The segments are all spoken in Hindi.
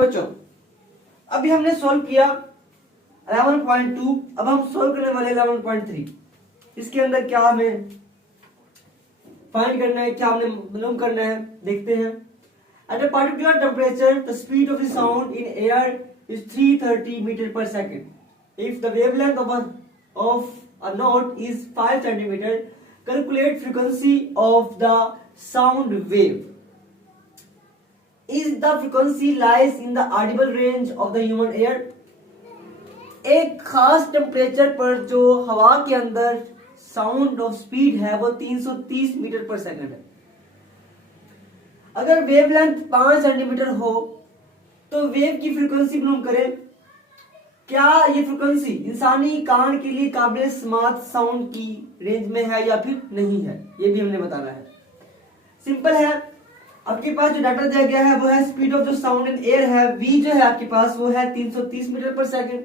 बच्चों अभी हमने सोल्व किया 11.2, अब हम सोल्व करने वाले 11.3। इसके अंदर क्या हमें फाइंड करना है, क्या हमने मालूम करना है, देखते हैं। At a particular temperature the speed of the sound in air is 330 meter per second. If the wavelength of a note is 5 centimeter, calculate frequency of the sound wave. Is the frequency lies in the audible range of the human ear? एक खास टेम्परेचर पर जो हवा के अंदर साउंड ऑफ स्पीड है वो 330 मीटर पर सेकंड है। अगर वेवलेंथ 5 सेंटीमीटर हो तो वेव की फ्रीक्वेंसी मालूम करें। क्या ये फ्रीक्वेंसी इंसानी कान के लिए काबिल समात साउंड की रेंज में है या फिर नहीं है, ये भी हमने बताना है। सिंपल है, आपके पास जो डाटा दिया गया है वो है स्पीड ऑफ जो साउंड इन एयर है, v जो है आपके पास वो है 330 मीटर पर सेकंड।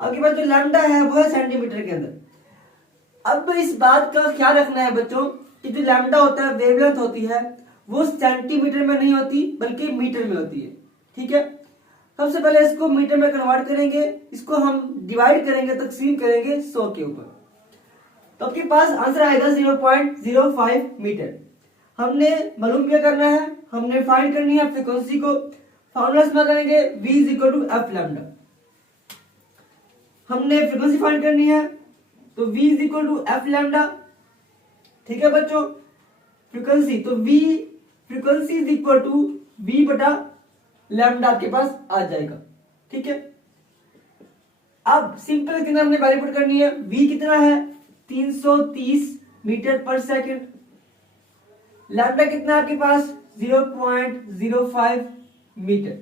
आपके पास जो लैम्डा है वो है सेंटीमीटर के अंदर। अब इस बात का ख्याल रखना है बच्चों कि जो लैम्डा होता है, वेवलेंथ होती है, वो सेंटीमीटर में नहीं होती बल्कि मीटर में होती है। ठीक है, सबसे पहले इसको मीटर में कन्वर्ट करेंगे, इसको हम डिवाइड करेंगे, तकसीम करेंगे 100 के ऊपर, तो आपके पास आंसर आएगा 0.05 मीटर। हमने मालूम क्या करना है, हमने फाइंड करनी है फ्रीक्वेंसी को। फॉर्मूला इस्तेमाल करेंगे v is equal to F lambda. हमने फ्रीक्वेंसी फाइंड करनी है तो v is equal to F lambda. ठीक है बच्चों, फ्रीक्वेंसी तो frequency is equal to v बटा लैम्डा आपके पास आ जाएगा। ठीक है, अब सिंपल कितना हमने वैल्यू पुट करनी है, v कितना है 330 मीटर पर सेकंड, लैम्डा कितना आपके पास 0.05 मीटर।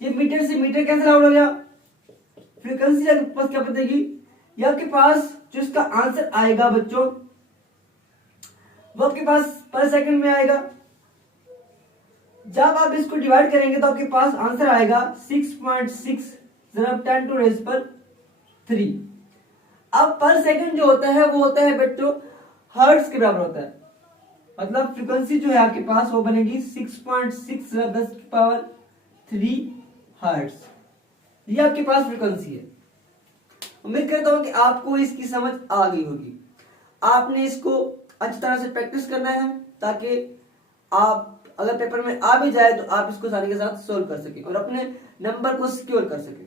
ये मीटर से मीटर कैंसिल आउट हो गया, फ्रीक्वेंसी आपके पास क्या बताएगी, ये आपके पास जो इसका आंसर आएगा बच्चों वो आपके पास पर सेकंड में आएगा। जब आप इसको डिवाइड करेंगे तो आपके पास आंसर आएगा 6.6 जरा 10 टू रेज पर 3। अब पर सेकंड जो होता है वो होता है बच्चों हर्ट्ज के बराबर होता है, मतलब फ्रीक्वेंसी जो है आपके पास वो बनेगी 6.6 जरा 10 की पावर 3 हर्ट्ज। ये आपके पास फ्रीक्वेंसी है। उम्मीद करता हूं कि आपको इसकी समझ आ गई होगी। आपने इसको अच्छी तरह से प्रैक्टिस करना है ताकि आप अगर पेपर में आ भी जाए तो आप इसको आसानी के साथ सोल्व कर सकें और अपने नंबर को सिक्योर कर सकें।